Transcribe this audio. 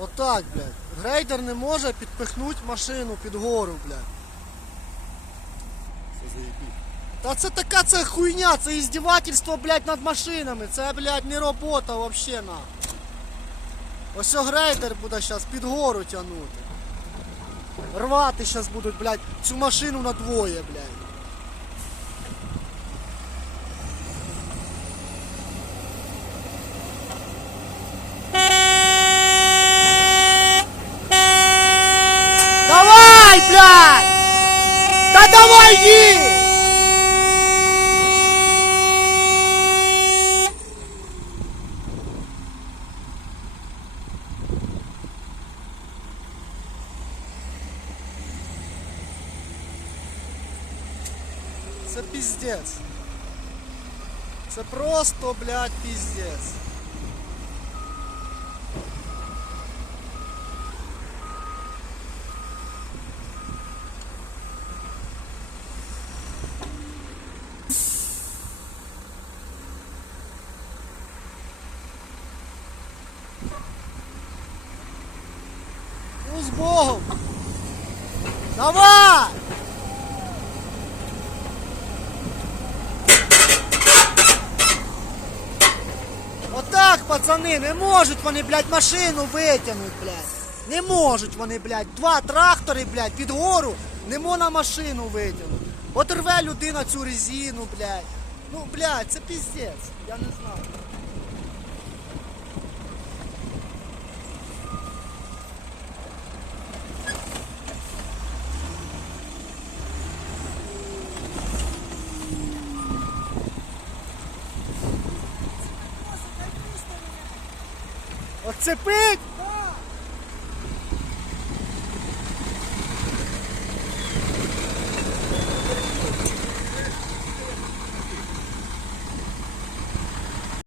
Отак, блядь. Грейдер не може підпихнути машину під гору, блядь. Це заєбіть. Та це така це хуйня, це іздівательство, блядь, над машинами. Це, блядь, не робота вообще на. Ось грейдер буде зараз під гору тягнути. Рвати зараз будуть, блядь, цю машину на двоє, блядь. блядь! Да давай їдь! Це піздець. Це просто, блядь, піздець. Ну, з Богом! Давай! Отак, пацани, не можуть вони, блядь, машину витягнути, блядь. Не можуть вони, блядь. Два трактори, блядь, під гору не можна машину витягнути. От рве людина цю резину, блядь. Ну, блядь, це піздець. Я не знаю. Оцепить